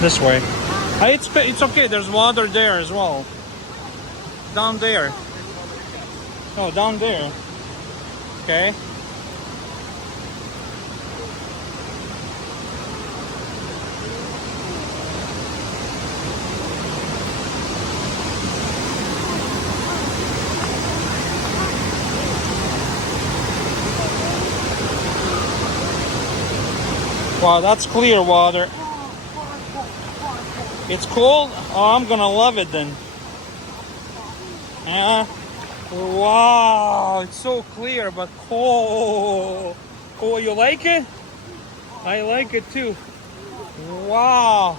This way. It's okay. There's water there as well. Down there. Oh, down there. Okay. Wow, that's clear water. It's cold? Oh, I'm gonna love it then. Wow, it's so clear but cold. Oh, you like it? I like it too. Wow.